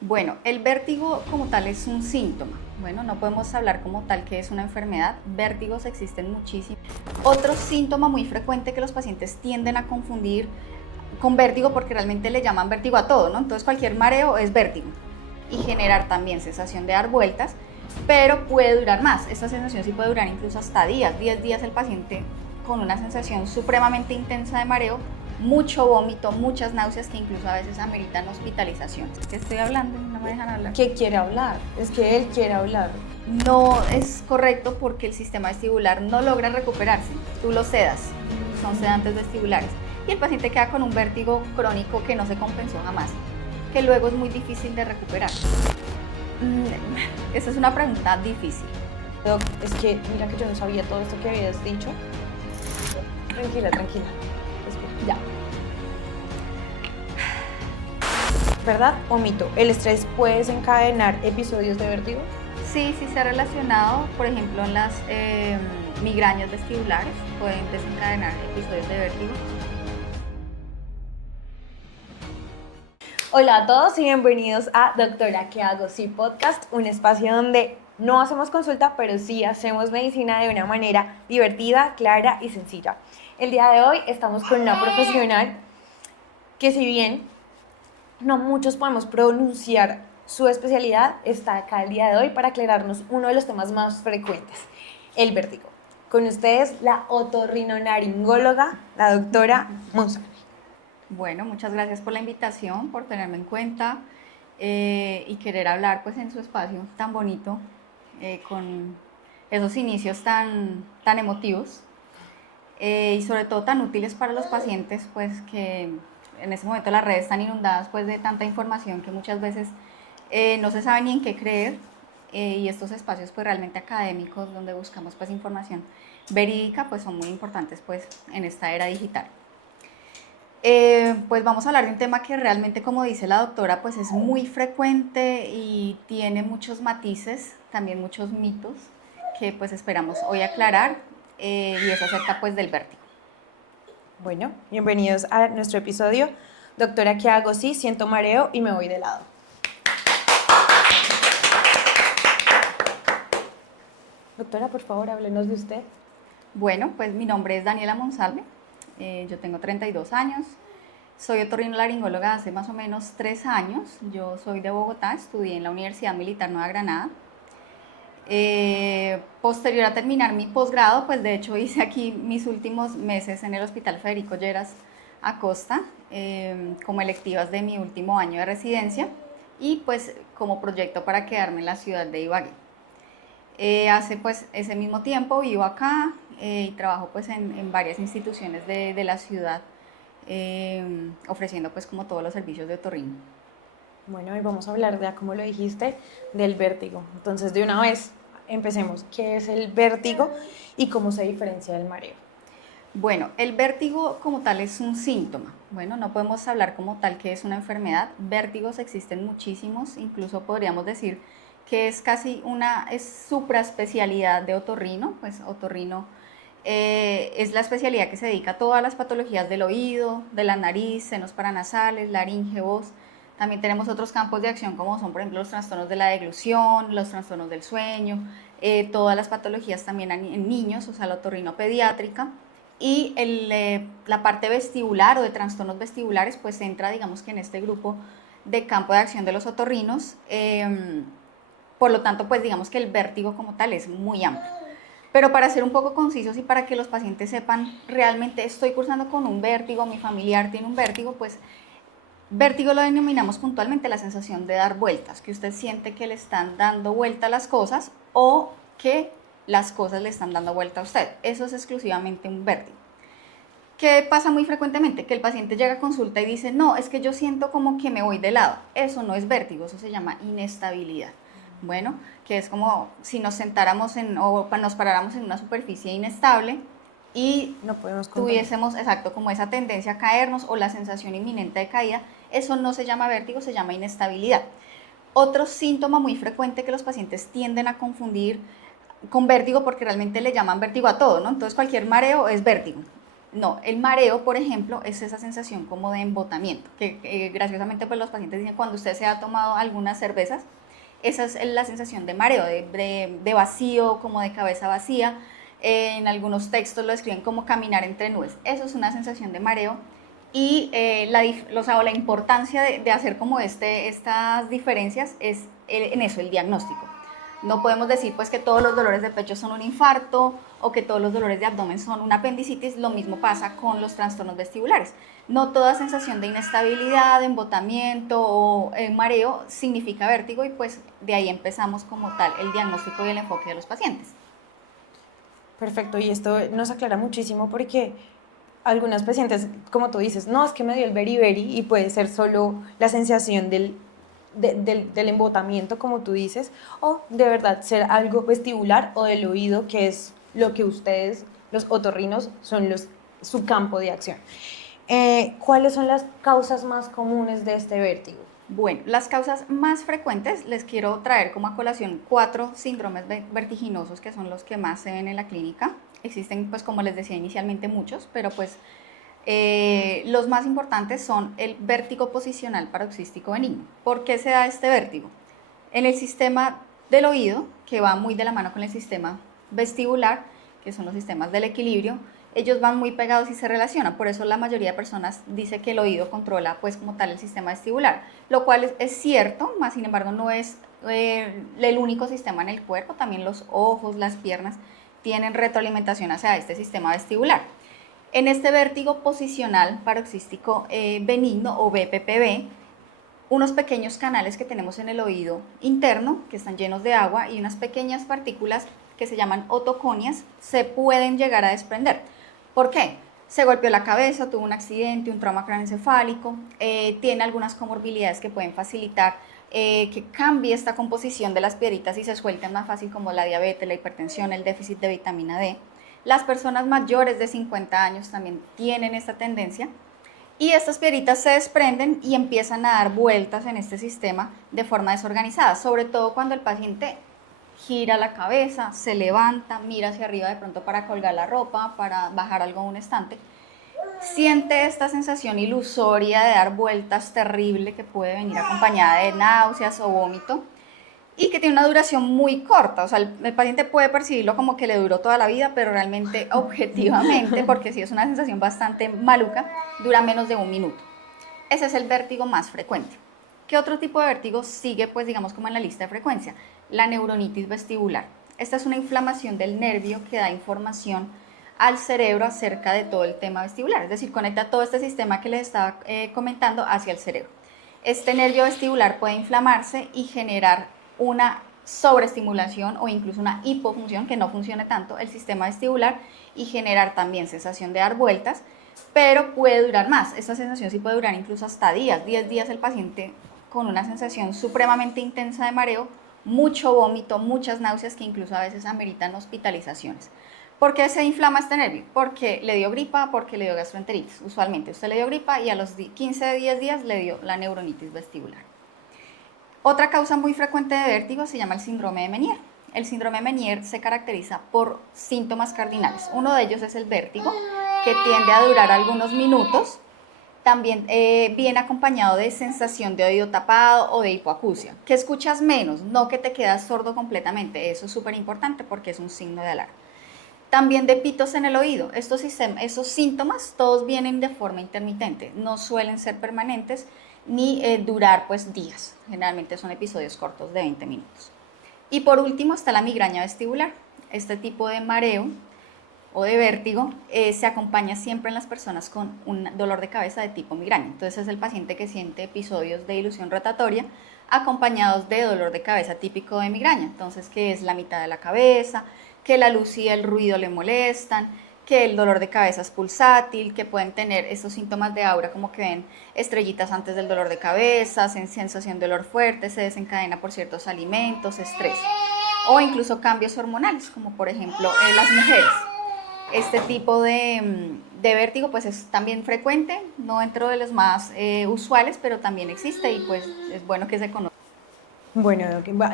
Bueno, el vértigo como tal es un síntoma. Bueno, no podemos hablar como tal que es una enfermedad. Vértigos existen muchísimos. Otro síntoma muy frecuente que los pacientes tienden a confundir con vértigo porque realmente le llaman vértigo a todo, ¿no? Entonces cualquier mareo es vértigo y generar también sensación de dar vueltas, pero puede durar más. Esta sensación sí puede durar incluso hasta días, 10 días el paciente con una sensación supremamente intensa de mareo, mucho vómito, muchas náuseas que incluso a veces ameritan hospitalización. ¿Qué estoy hablando? No me dejan hablar. ¿Qué quiere hablar? Es que él quiere hablar. No es correcto porque el sistema vestibular no logra recuperarse. Tú lo sedas, son sedantes vestibulares. Y el paciente queda con un vértigo crónico que no se compensó jamás, que luego es muy difícil de recuperar. Esa es una pregunta difícil. Doc, es que mira que yo no sabía todo esto que habías dicho. Tranquila, tranquila. Espera. Ya. ¿Verdad o mito? ¿El estrés puede desencadenar episodios de vértigo? Sí, sí se ha relacionado, por ejemplo, en las migrañas vestibulares, pueden desencadenar episodios de vértigo. Hola a todos y bienvenidos a Doctora ¿Qué hago? Sí Podcast, un espacio donde no hacemos consulta, pero sí hacemos medicina de una manera divertida, clara y sencilla. El día de hoy estamos con una profesional que, si bien no muchos podemos pronunciar su especialidad, está acá el día de hoy para aclararnos uno de los temas más frecuentes, el vértigo. Con ustedes, la otorrinolaringóloga, la doctora Monsalve. Bueno, muchas gracias por la invitación, por tenerme en cuenta y querer hablar pues en su espacio tan bonito, con esos inicios tan emotivos y sobre todo tan útiles para los pacientes, pues que en este momento las redes están inundadas pues de tanta información que muchas veces no se sabe ni en qué creer, y estos espacios pues realmente académicos donde buscamos pues información verídica pues son muy importantes pues en esta era digital. Pues vamos a hablar de un tema que realmente, como dice la doctora, pues es muy frecuente y tiene muchos matices, también muchos mitos que pues esperamos hoy aclarar, y es acerca pues del vértigo. Bueno, bienvenidos a nuestro episodio. Doctora, ¿qué hago? Sí, siento mareo y me voy de lado. Doctora, por favor, háblenos de usted. Bueno, pues mi nombre es Daniela Monsalve, yo tengo 32 años, soy otorrinolaringóloga hace más o menos 3 años, yo soy de Bogotá, estudié en la Universidad Militar Nueva Granada. Posterior a terminar mi posgrado, pues de hecho hice aquí mis últimos meses en el Hospital Federico Lleras Acosta, como electivas de mi último año de residencia y pues como proyecto para quedarme en la ciudad de Ibagué. Hace pues ese mismo tiempo vivo acá y trabajo pues en varias instituciones de la ciudad, ofreciendo pues como todos los servicios de otorrino. Bueno, hoy vamos a hablar, ya como lo dijiste, del vértigo. Entonces, de una vez, empecemos. ¿Qué es el vértigo y cómo se diferencia del mareo? Bueno, el vértigo como tal es un síntoma. Bueno, no podemos hablar como tal que es una enfermedad. Vértigos existen muchísimos, incluso podríamos decir que es casi es supraespecialidad de otorrino. Pues otorrino es la especialidad que se dedica a todas las patologías del oído, de la nariz, senos paranasales, laringe, voz. También tenemos otros campos de acción como son, por ejemplo, los trastornos de la deglución, los trastornos del sueño, todas las patologías también en niños, o sea, la otorrinopediátrica. Y la parte vestibular o de trastornos vestibulares pues entra, digamos que en este grupo de campo de acción de los otorrinos. Por lo tanto, pues digamos que el vértigo como tal es muy amplio. Pero para ser un poco concisos y para que los pacientes sepan realmente estoy cursando con un vértigo, mi familiar tiene un vértigo, pues vértigo lo denominamos puntualmente la sensación de dar vueltas, que usted siente que le están dando vuelta a las cosas o que las cosas le están dando vuelta a usted. Eso es exclusivamente un vértigo. ¿Qué pasa muy frecuentemente? Que el paciente llega a consulta y dice, no, es que yo siento como que me voy de lado. Eso no es vértigo, eso se llama inestabilidad. Bueno, que es como si nos sentáramos o nos paráramos en una superficie inestable y No podemos controlar. tuviésemos, exacto, como esa tendencia a caernos o la sensación inminente de caída. Eso no se llama vértigo, se llama inestabilidad. Otro síntoma muy frecuente que los pacientes tienden a confundir con vértigo porque realmente le llaman vértigo a todo, ¿no? Entonces cualquier mareo es vértigo No, el mareo, por ejemplo, es esa sensación como de embotamiento, que graciosamente pues los pacientes dicen cuando usted se ha tomado algunas cervezas, esa es la sensación de mareo, de vacío, como de cabeza vacía. En algunos textos lo describen como caminar entre nubes. Eso es una sensación de mareo y la importancia de hacer como estas diferencias es en eso, el diagnóstico. No podemos decir pues que todos los dolores de pecho son un infarto o que todos los dolores de abdomen son una apendicitis, lo mismo pasa con los trastornos vestibulares. No toda sensación de inestabilidad, de embotamiento o mareo significa vértigo y pues de ahí empezamos como tal el diagnóstico y el enfoque de los pacientes. Perfecto, y esto nos aclara muchísimo porque algunas pacientes, como tú dices, no, es que me dio el beriberi y puede ser solo la sensación del embotamiento, como tú dices, o de verdad ser algo vestibular o del oído, que es lo que ustedes, los otorrinos, son su campo de acción. ¿Cuáles son las causas más comunes de este vértigo? Bueno, las causas más frecuentes les quiero traer como a colación 4 síndromes vertiginosos que son los que más se ven en la clínica. Existen, pues como les decía inicialmente, muchos, pero pues los más importantes son el vértigo posicional paroxístico benigno. ¿Por qué se da este vértigo? En el sistema del oído, que va muy de la mano con el sistema vestibular, que son los sistemas del equilibrio, ellos van muy pegados y se relacionan. Por eso la mayoría de personas dice que el oído controla pues como tal el sistema vestibular, lo cual es cierto, más sin embargo no es el único sistema en el cuerpo. También los ojos, las piernas tienen retroalimentación hacia este sistema vestibular. En este vértigo posicional paroxístico benigno o BPPB, unos pequeños canales que tenemos en el oído interno, que están llenos de agua, y unas pequeñas partículas que se llaman otoconias, se pueden llegar a desprender. ¿Por qué? Se golpeó la cabeza, tuvo un accidente, un trauma craneoencefálico, tiene algunas comorbilidades que pueden facilitar que cambie esta composición de las piedritas y se suelten más fácil, como la diabetes, la hipertensión, el déficit de vitamina D. Las personas mayores de 50 años también tienen esta tendencia. Y estas piedritas se desprenden y empiezan a dar vueltas en este sistema de forma desorganizada, sobre todo cuando el paciente gira la cabeza, se levanta, mira hacia arriba de pronto para colgar la ropa, para bajar algo a un estante. Siente esta sensación ilusoria de dar vueltas terrible que puede venir acompañada de náuseas o vómito y que tiene una duración muy corta. O sea, el paciente puede percibirlo como que le duró toda la vida, pero realmente, objetivamente, porque sí es una sensación bastante maluca, dura menos de un minuto. Ese es el vértigo más frecuente. ¿Qué otro tipo de vértigo sigue, pues, digamos, como en la lista de frecuencia? La neuronitis vestibular. Esta es una inflamación del nervio que da información al cerebro acerca de todo el tema vestibular, es decir, conecta todo este sistema que les estaba comentando hacia el cerebro. Este nervio vestibular puede inflamarse y generar una sobreestimulación o incluso una hipofunción, que no funcione tanto el sistema vestibular, y generar también sensación de dar vueltas, pero puede durar más. Esta sensación sí puede durar incluso hasta días, 10 días el paciente con una sensación supremamente intensa de mareo, mucho vómito, muchas náuseas que incluso a veces ameritan hospitalizaciones. ¿Por qué se inflama este nervio? Porque le dio gripa, porque le dio gastroenteritis. Usualmente usted le dio gripa y a los 15 de 10 días le dio la neuronitis vestibular. Otra causa muy frecuente de vértigo se llama el síndrome de Meniere. El síndrome de Meniere se caracteriza por síntomas cardinales. Uno de ellos es el vértigo, que tiende a durar algunos minutos. También viene acompañado de sensación de oído tapado o de hipoacusia, que escuchas menos, no que te quedas sordo completamente. Eso es súper importante porque es un signo de alarma. También de pitos en el oído. Esos síntomas todos vienen de forma intermitente, no suelen ser permanentes ni durar pues días. Generalmente son episodios cortos de 20 minutos. Y por último está la migraña vestibular. Este tipo de mareo o de vértigo se acompaña siempre en las personas con un dolor de cabeza de tipo migraña. Entonces es el paciente que siente episodios de ilusión rotatoria acompañados de dolor de cabeza típico de migraña. Entonces, que es la mitad de la cabeza, que la luz y el ruido le molestan, que el dolor de cabeza es pulsátil, que pueden tener estos síntomas de aura como que ven estrellitas antes del dolor de cabeza, sensación de dolor fuerte, se desencadena por ciertos alimentos, estrés o incluso cambios hormonales, como por ejemplo las mujeres. Este tipo de vértigo pues es también frecuente, no dentro de los más usuales, pero también existe y pues es bueno que se conozca. Bueno,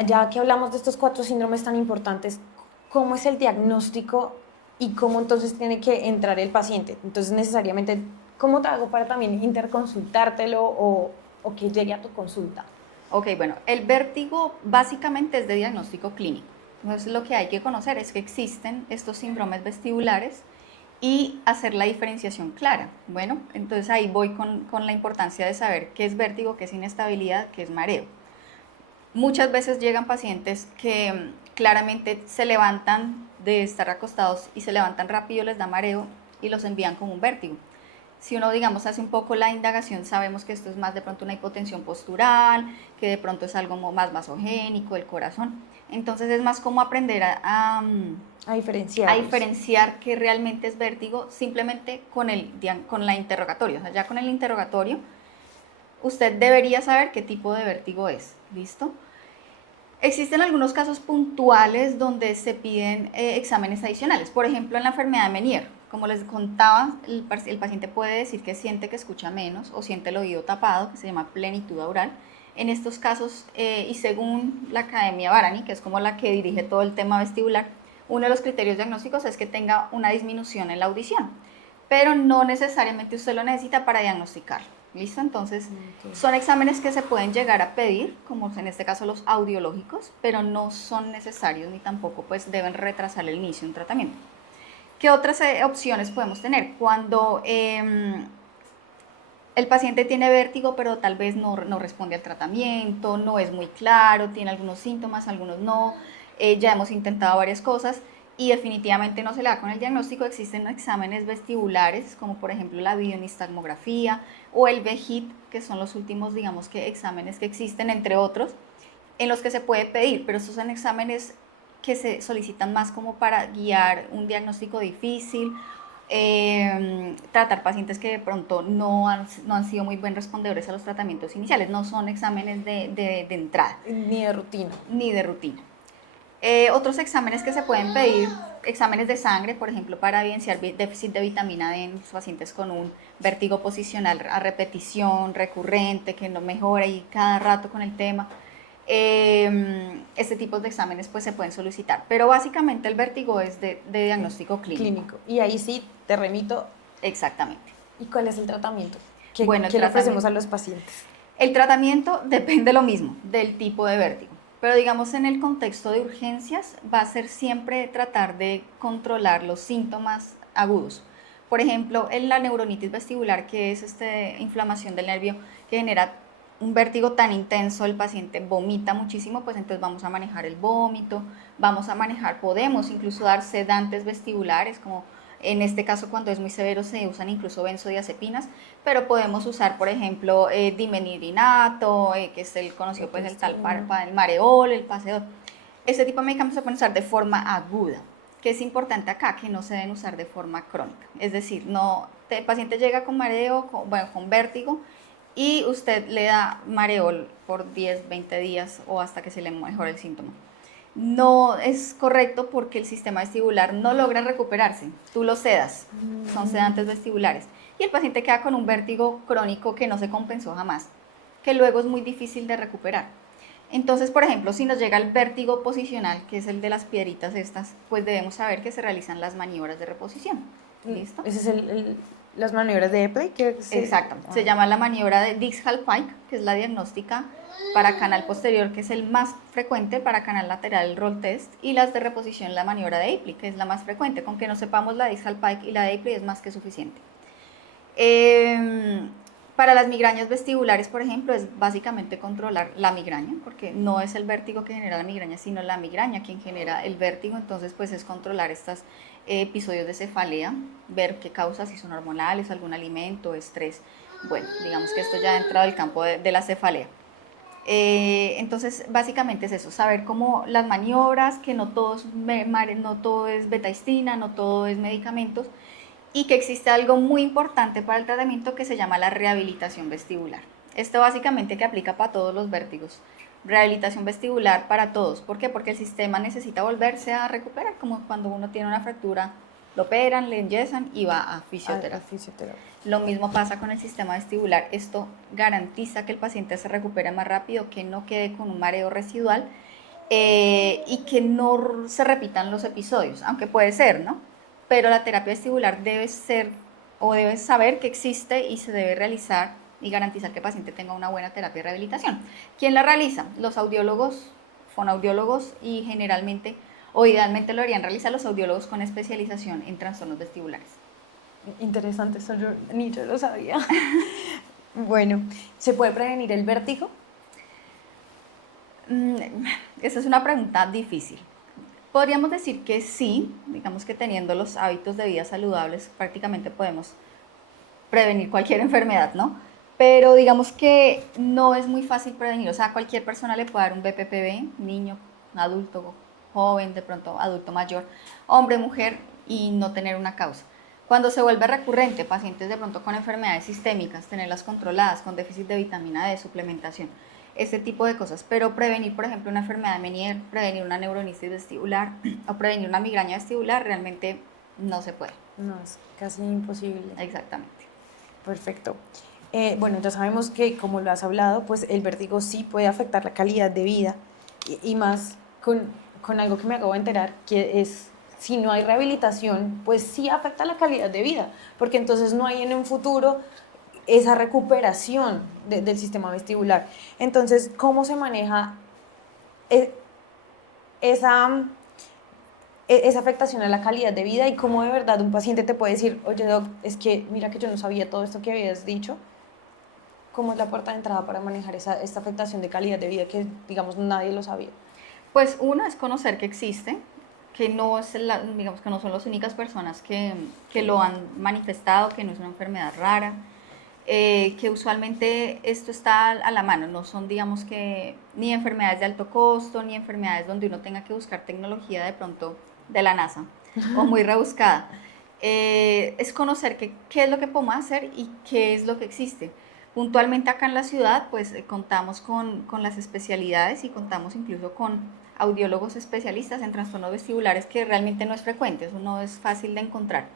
ya que hablamos de estos 4 síndromes tan importantes, ¿cómo es el diagnóstico y cómo entonces tiene que entrar el paciente. Entonces necesariamente, ¿cómo te hago para también interconsultártelo o que llegue a tu consulta? Ok, bueno, el vértigo básicamente es de diagnóstico clínico. Entonces lo que hay que conocer es que existen estos síndromes vestibulares y hacer la diferenciación clara. Bueno, entonces ahí voy con la importancia de saber qué es vértigo, qué es inestabilidad, qué es mareo. Muchas veces llegan pacientes que claramente se levantan de estar acostados y se levantan rápido, les da mareo y los envían como un vértigo. Si uno, digamos, hace un poco la indagación, sabemos que esto es más de pronto una hipotensión postural, que de pronto es algo más masogénico del corazón. Entonces es más como aprender A a diferenciarlos. diferenciar qué realmente es vértigo simplemente con la interrogatorio. O sea, ya con el interrogatorio, usted debería saber qué tipo de vértigo es. ¿Listo? Existen algunos casos puntuales donde se piden exámenes adicionales. Por ejemplo, en la enfermedad de Meniere, como les contaba, el paciente puede decir que siente que escucha menos o siente el oído tapado, que se llama plenitud aural. En estos casos, y según la Academia Barani, que es como la que dirige todo el tema vestibular, uno de los criterios diagnósticos es que tenga una disminución en la audición, pero no necesariamente usted lo necesita para diagnosticar. ¿Listo? Entonces, son exámenes que se pueden llegar a pedir, como en este caso los audiológicos, pero no son necesarios ni tampoco pues deben retrasar el inicio de un tratamiento. ¿Qué otras opciones podemos tener? Cuando el paciente tiene vértigo, pero tal vez no responde al tratamiento, no es muy claro, tiene algunos síntomas, algunos no, ya hemos intentado varias cosas y definitivamente no se le da con el diagnóstico. Existen exámenes vestibulares, como por ejemplo la videonistagmografía o el VHIT, que son los últimos, digamos que exámenes que existen, entre otros, en los que se puede pedir, pero estos son exámenes que se solicitan más como para guiar un diagnóstico difícil, tratar pacientes que de pronto no han sido muy buen respondedores a los tratamientos iniciales, no son exámenes de entrada. Ni de rutina. Ni de rutina. Otros exámenes que se pueden pedir, exámenes de sangre, por ejemplo, para evidenciar déficit de vitamina D en los pacientes con un vértigo posicional a repetición, recurrente, que no mejora y cada rato con el tema. Este tipo de exámenes pues se pueden solicitar, pero básicamente el vértigo es de diagnóstico clínico. Y ahí sí te remito. Exactamente. ¿Y cuál es el tratamiento? Bueno, ¿Qué le ofrecemos a los pacientes? El tratamiento depende lo mismo del tipo de vértigo, pero digamos en el contexto de urgencias va a ser siempre tratar de controlar los síntomas agudos. Por ejemplo, en la neuronitis vestibular, que es esta inflamación del nervio que genera un vértigo tan intenso, el paciente vomita muchísimo, pues entonces vamos a manejar el vómito, podemos incluso dar sedantes vestibulares, como en este caso cuando es muy severo se usan incluso benzodiazepinas, pero podemos usar, por ejemplo, dimenidinato, que es el conocido pues el tal el mareol, el pasedol. Este tipo de medicamentos se pueden usar de forma aguda, que es importante acá, que no se deben usar de forma crónica. Es decir, el paciente llega con mareo, con vértigo, y usted le da mareol por 10, 20 días o hasta que se le mejore el síntoma. No es correcto porque el sistema vestibular no logra recuperarse. Tú lo sedas, son sedantes vestibulares. Y el paciente queda con un vértigo crónico que no se compensó jamás, que luego es muy difícil de recuperar. Entonces, por ejemplo, si nos llega el vértigo posicional, que es el de las piedritas estas, pues debemos saber que se realizan las maniobras de reposición. ¿Listo? Ese es las maniobras de Epley. Exacto. Se llama la maniobra de Dix-Hallpike, que es la diagnóstica para canal posterior, que es el más frecuente, para canal lateral el roll test, y las de reposición la maniobra de Epley, que es la más frecuente. Con que no sepamos la Dix-Hallpike y la de Epley es más que suficiente. Para las migrañas vestibulares, por ejemplo, es básicamente controlar la migraña, porque no es el vértigo que genera la migraña, sino la migraña quien genera el vértigo. Entonces, pues es controlar estos episodios de cefalea, ver qué causa, si son hormonales, algún alimento, estrés. Bueno, digamos que esto ya ha entrado al campo de la cefalea. Entonces, básicamente es eso, saber cómo las maniobras, que no todo es betaistina, no todo es medicamentos, y que existe algo muy importante para el tratamiento que se llama la rehabilitación vestibular. Esto básicamente que aplica para todos los vértigos. Rehabilitación vestibular para todos. ¿Por qué? Porque el sistema necesita volverse a recuperar, como cuando uno tiene una fractura, lo operan, le enyesan y va a fisioterapia. Lo mismo pasa con el sistema vestibular. Esto garantiza que el paciente se recupere más rápido, que no quede con un mareo residual y que no se repitan los episodios, aunque puede ser, ¿no? pero la terapia vestibular debe ser o debe saber que existe y se debe realizar y garantizar que el paciente tenga una buena terapia de rehabilitación. ¿Quién la realiza? Los audiólogos, fonoaudiólogos y generalmente o idealmente lo deberían realizar los audiólogos con especialización en trastornos vestibulares. Interesante, eso yo ni yo lo sabía. Bueno, ¿se puede prevenir el vértigo? Esa es una pregunta difícil. Podríamos decir que sí, digamos que teniendo los hábitos de vida saludables prácticamente podemos prevenir cualquier enfermedad, ¿no? Pero digamos que no es muy fácil prevenir, o sea, cualquier persona le puede dar un BPPV, niño, adulto, joven, de pronto adulto mayor, hombre, mujer, y no tener una causa. Cuando se vuelve recurrente, pacientes de pronto con enfermedades sistémicas, tenerlas controladas, con déficit de vitamina D, suplementación, ese tipo de cosas. Pero prevenir, por ejemplo, una enfermedad de Meniere, prevenir una neuronitis vestibular o prevenir una migraña vestibular realmente no se puede. No, es casi imposible. Exactamente. Perfecto. Bueno, ya sabemos que, como lo has hablado, pues el vértigo sí puede afectar la calidad de vida y más con algo que me acabo de enterar, que es, si no hay rehabilitación, pues sí afecta la calidad de vida, porque entonces no hay en un futuro esa recuperación del sistema vestibular. Entonces, ¿cómo se maneja e- esa, esa afectación a la calidad de vida y cómo de verdad un paciente te puede decir, oye, doc, es que mira que yo no sabía todo esto que habías dicho? ¿Cómo es la puerta de entrada para manejar esta afectación de calidad de vida que, digamos, nadie lo sabía? Pues uno es conocer que existe, que no, es digamos, que no son las únicas personas que lo han manifestado, que no es una enfermedad rara, que usualmente esto está a la mano, no son, digamos que, ni enfermedades de alto costo, ni enfermedades donde uno tenga que buscar tecnología de pronto de la NASA o muy rebuscada. Es conocer qué es lo que podemos hacer y qué es lo que existe. Puntualmente acá en la ciudad, pues contamos con las especialidades y contamos incluso con audiólogos especialistas en trastornos vestibulares, que realmente no es frecuente, eso no es fácil de encontrar.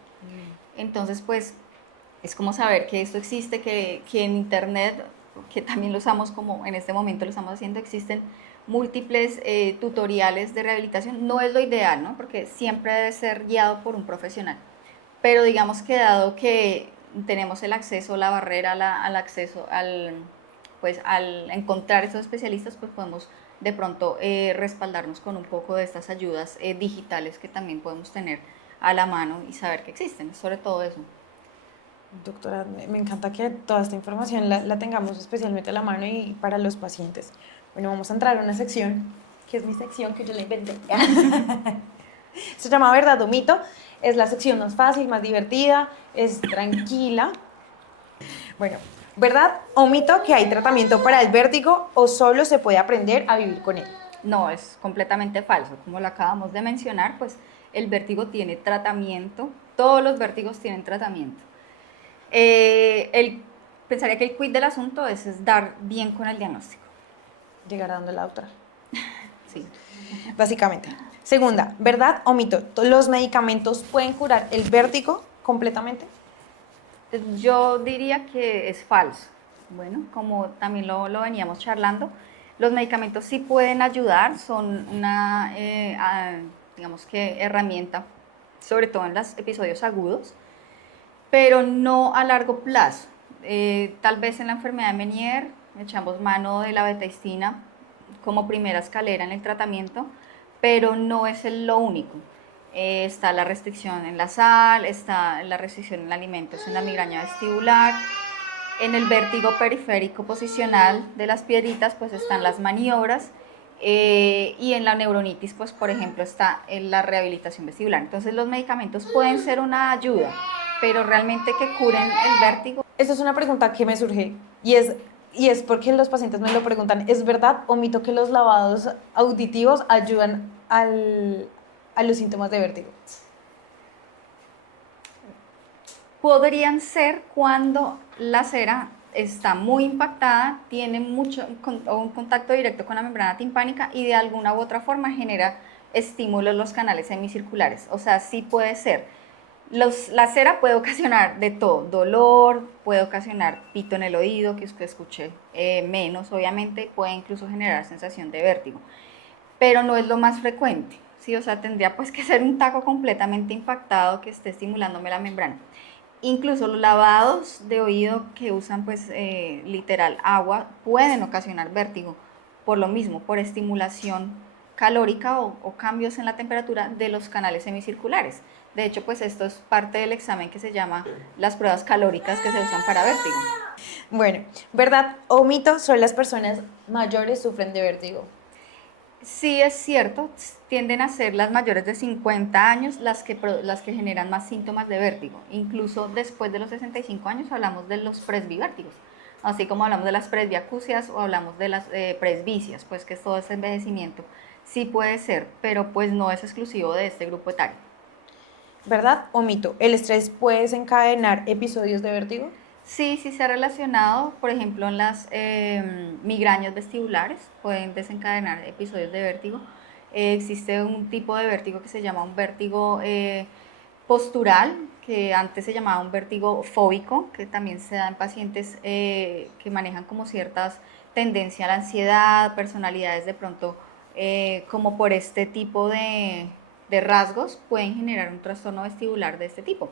Entonces, pues es como saber que esto existe, que en internet, que también lo usamos como en este momento lo estamos haciendo, existen múltiples tutoriales de rehabilitación. No es lo ideal, ¿no? Porque siempre debe ser guiado por un profesional. Pero digamos que dado que tenemos el acceso, la barrera al acceso, pues, al encontrar estos especialistas, pues podemos de pronto respaldarnos con un poco de estas ayudas digitales que también podemos tener a la mano y saber que existen, sobre todo eso. Doctora, me encanta que toda esta información la tengamos especialmente a la mano y para los pacientes. Bueno, vamos a entrar a una sección, que es mi sección que yo la inventé. Se llama Verdad o Mito. Es la sección más fácil, más divertida, es tranquila. Bueno, ¿verdad o mito que hay tratamiento para el vértigo o solo se puede aprender a vivir con él? No, es completamente falso. Como lo acabamos de mencionar, pues el vértigo tiene tratamiento, todos los vértigos tienen tratamiento. Pensaría que el quid del asunto es dar bien con el diagnóstico. Llegará donde la doctora. Sí. Básicamente. Segunda, ¿verdad o mito? ¿Los medicamentos pueden curar el vértigo completamente? Yo diría que es falso. Bueno, como también lo veníamos charlando, los medicamentos sí pueden ayudar, son una, digamos que, herramienta, sobre todo en los episodios agudos, pero no a largo plazo. Tal vez en la enfermedad de Meniere echamos mano de la betaistina como primera escalera en el tratamiento, pero no es lo único. Está la restricción en la sal, está la restricción en alimentos en la migraña vestibular, en el vértigo periférico posicional de las piedritas pues están las maniobras, y en la neuronitis pues por ejemplo está en la rehabilitación vestibular. Entonces los medicamentos pueden ser una ayuda, pero realmente que curen el vértigo. Esa es una pregunta que me surge y es porque los pacientes me lo preguntan, ¿es verdad o mito que los lavados auditivos ayudan a los síntomas de vértigo? Podrían ser cuando la cera está muy impactada, tiene un contacto directo con la membrana timpánica y de alguna u otra forma genera estímulos en los canales semicirculares. O sea, sí puede ser. La cera puede ocasionar de todo, dolor, puede ocasionar pito en el oído, que usted escuche menos, obviamente, puede incluso generar sensación de vértigo, pero no es lo más frecuente. Sí, o sea, tendría pues que ser un taco completamente impactado que esté estimulándome la membrana. Incluso los lavados de oído que usan pues literal agua pueden ocasionar vértigo por lo mismo, por estimulación calórica o cambios en la temperatura de los canales semicirculares. De hecho, pues esto es parte del examen que se llama las pruebas calóricas que se usan para vértigo. Bueno, ¿verdad o mito? Son las personas mayores sufren de vértigo. Sí, es cierto, tienden a ser las mayores de 50 años las que generan más síntomas de vértigo. Incluso después de los 65 años hablamos de los presbivértigos, así como hablamos de las presbiacusias o hablamos de las presbicias, pues que todo ese envejecimiento sí puede ser, pero pues no es exclusivo de este grupo etario. ¿Verdad o mito? ¿El estrés puede desencadenar episodios de vértigo? Sí, sí se ha relacionado, por ejemplo, en las migrañas vestibulares, pueden desencadenar episodios de vértigo. Existe un tipo de vértigo que se llama un vértigo postural, que antes se llamaba un vértigo fóbico, que también se da en pacientes que manejan como ciertas tendencias a la ansiedad, personalidades de pronto como por este tipo de rasgos, pueden generar un trastorno vestibular de este tipo.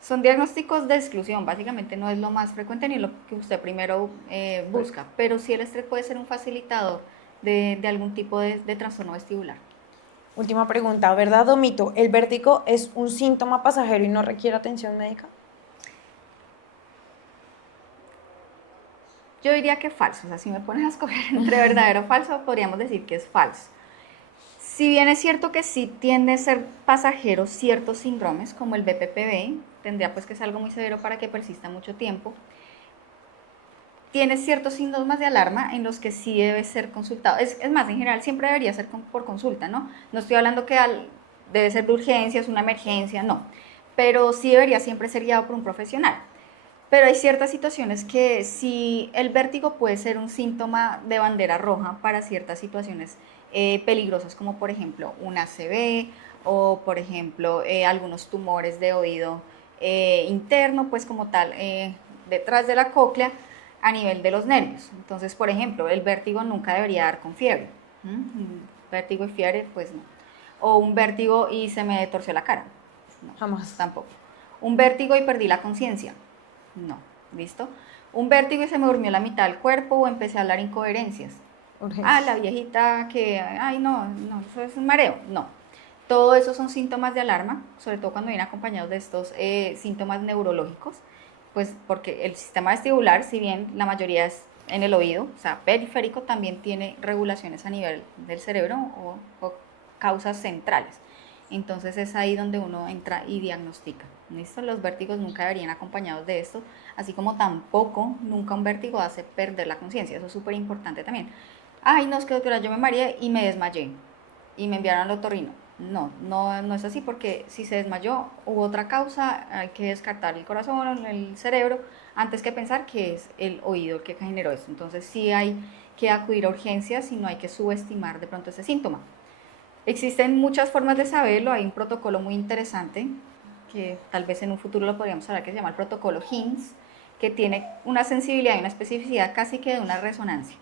Son diagnósticos de exclusión, básicamente no es lo más frecuente ni lo que usted primero busca, pero sí el estrés puede ser un facilitador de algún tipo de trastorno vestibular. Última pregunta, ¿verdad o mito? ¿El vértigo es un síntoma pasajero y no requiere atención médica? Yo diría que falso, o sea, si me pones a escoger entre verdadero o falso, podríamos decir que es falso. Si bien es cierto que sí tiende a ser pasajero ciertos síndromes, como el BPPV, tendría pues que ser algo muy severo para que persista mucho tiempo, tiene ciertos síntomas de alarma en los que sí debe ser consultado. Es más, en general siempre debería ser por consulta, ¿no? No estoy hablando que debe ser de urgencia, es una emergencia, no. Pero sí debería siempre ser guiado por un profesional. Pero hay ciertas situaciones que sí el vértigo puede ser un síntoma de bandera roja para ciertas situaciones peligrosas, como por ejemplo un ACV o por ejemplo algunos tumores de oído interno, pues como tal, detrás de la cóclea a nivel de los nervios. Entonces, por ejemplo, el vértigo nunca debería dar con fiebre. Vértigo y fiebre, pues no. O un vértigo y se me torció la cara. No, Jamás. tampoco. Un vértigo y perdí la conciencia. No, ¿listo? Un vértigo y se me durmió la mitad del cuerpo o empecé a hablar incoherencias. Ah, la Urgencias. viejita que, ay, no, no, eso es un mareo. No. Todo eso son síntomas de alarma, sobre todo cuando vienen acompañados de estos síntomas neurológicos, pues porque el sistema vestibular, si bien la mayoría es en el oído, o sea, periférico, también tiene regulaciones a nivel del cerebro o causas centrales. Entonces es ahí donde uno entra y diagnostica. ¿Listo? Los vértigos nunca deberían acompañados de esto, así como tampoco nunca un vértigo hace perder la conciencia. Eso es súper importante también. Ay, no, es que doctora, yo me mareé y me desmayé y me enviaron al otorrino. No, no, no es así porque si se desmayó hubo otra causa, hay que descartar el corazón, el cerebro, antes que pensar que es el oído el que generó eso. Entonces sí hay que acudir a urgencias y no hay que subestimar de pronto ese síntoma. Existen muchas formas de saberlo, hay un protocolo muy interesante que tal vez en un futuro lo podríamos hablar que se llama el protocolo HINS, que tiene una sensibilidad y una especificidad casi que de una resonancia.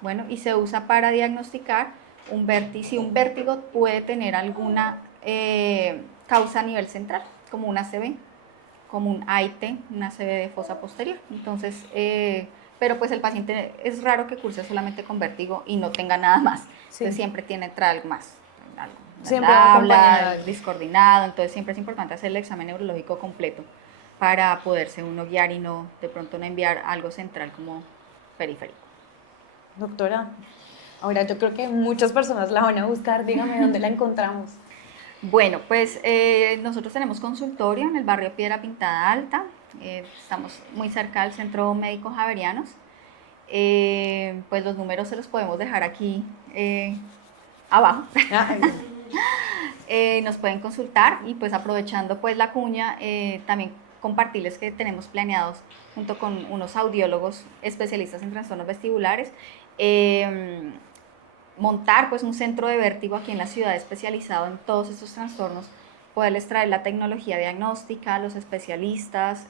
Bueno, y se usa para diagnosticar un vértigo, si un vértigo puede tener alguna causa a nivel central, como una ACV, como un AIT, una ACV de fosa posterior. Entonces, pero pues el paciente es raro que curse solamente con vértigo y no tenga nada más. Entonces Sí. siempre tiene algo más, algo, Siempre va acompañada de habla, algo. discoordinado, entonces siempre es importante hacer el examen neurológico completo para poderse uno guiar y no de pronto no enviar algo central como periférico. Doctora, ahora yo creo que muchas personas la van a buscar. Dígame dónde la encontramos. Bueno, pues nosotros tenemos consultorio en el barrio Piedra Pintada Alta, estamos muy cerca del Centro Médico Javerianos. Pues los números se los podemos dejar aquí abajo. Ah, Nos pueden consultar y pues aprovechando pues la cuña, también compartirles que tenemos planeados junto con unos audiólogos especialistas en trastornos vestibulares, montar pues un centro de vértigo aquí en la ciudad especializado en todos estos trastornos, poderles traer la tecnología diagnóstica, los especialistas,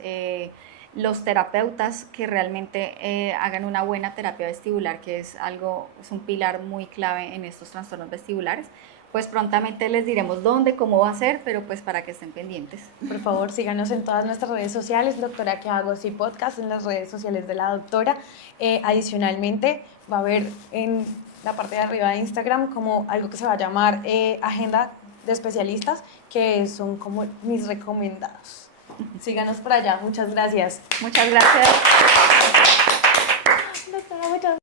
los terapeutas que realmente hagan una buena terapia vestibular, que es algo, es un pilar muy clave en estos trastornos vestibulares, pues prontamente les diremos dónde, cómo va a ser, pero pues para que estén pendientes. Por favor, síganos en todas nuestras redes sociales, Doctora ¿Qué hago? Sí Podcast, en las redes sociales de la doctora. Adicionalmente, va a haber en la parte de arriba de Instagram como algo que se va a llamar Agenda de Especialistas, que son como mis recomendados. Síganos por allá, muchas gracias. Muchas gracias. Doctora, muchas